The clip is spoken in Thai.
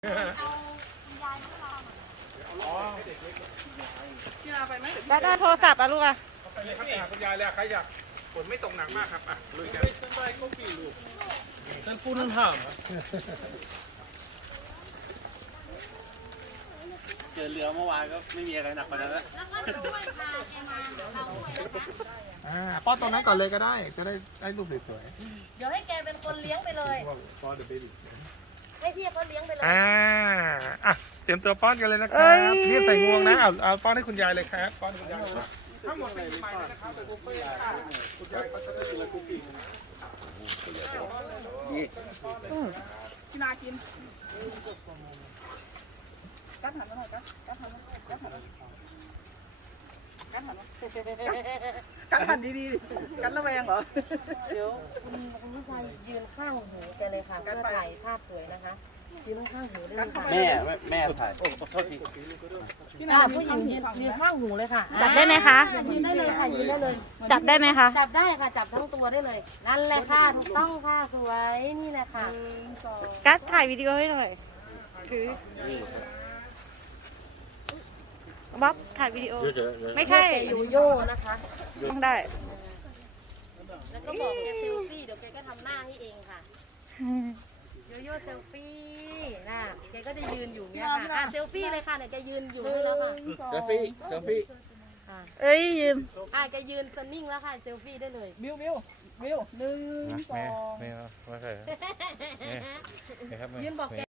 ได้ได้โทรศัพท์อ่ะลูกอ่ะไปเลยครับไปหาคุณยายเลยใครอยากฝนไม่ตกหนักมากครับอ่ะลุยกันท่านพูดท่านถามเจอเรือเมื่อวานก็ไม่มีอะไรหนักกว่านั้นแล้วก็ด้วยพาแกมาเดี๋ยวเราด้วยนะคะป้อนตรงนั้นก่อนเลยก็ได้จะได้รูปสวยเดี๋ยวให้แกเป็นคนเลี้ยงไปเลยๆป้อนเดอะเบบี้ให้พี่เขาเลี้ยงไปเลยอ่ะเตรียมตัวป้อนกันเลยนะครับนี่ใส่งวงนะเอาป้อนให้คุณยายเลยครับป้อนให้คุณยายทั้งหมดเป็นใหม่นะครับเป็นบุฟเฟ่ต์ค่ะคุณยายก็จะได้กินละคุกกี้พี่นากินกัดหันมาหน่อยกัดหันกัดหันกัดหันกัดหันดีๆกัดระแวงเหรอเดี๋ยวคุณผู้ชายยืนข้างหูแกเลยค่ะเพื่อถ่ายภาพสวยนะคะยืนข้างหูได้เลยค่ะแม่ถ่ายโอ้โทษทีผู้หญิงยืนข้างหูเลยค่ะจับได้ไหมคะยืนได้เลยค่ะยืนได้เลยจับได้ไหมคะจับได้ค่ะจับทั้งตัวได้เลยนั่นแหละค่ะถูกต้องค่ะสวยนี่แหละค่ะกัสถ่ายวิดีโอให้หน่อยคือบ๊อบถ่ายวิดีโอไม่ใช่ยูโย่นะคะต้องได้แล้วก็บอกแกเซลฟี่เดี๋ยวแกก็ทำหน้าให้เองค่ะโยโย่เซลฟี่นะแกก็จะยืนอยู่เนี่ยค่ะเซลฟี่เลยค่ะเนี่ยแกยืนอยู่ให้แล้วค่ะเซลฟี่เอ้ยยืมแกยืนสนิ่งแล้วค่ะเซลฟี่ได้เลยบิว1 2 ไม่ใช่ยืนบอกแก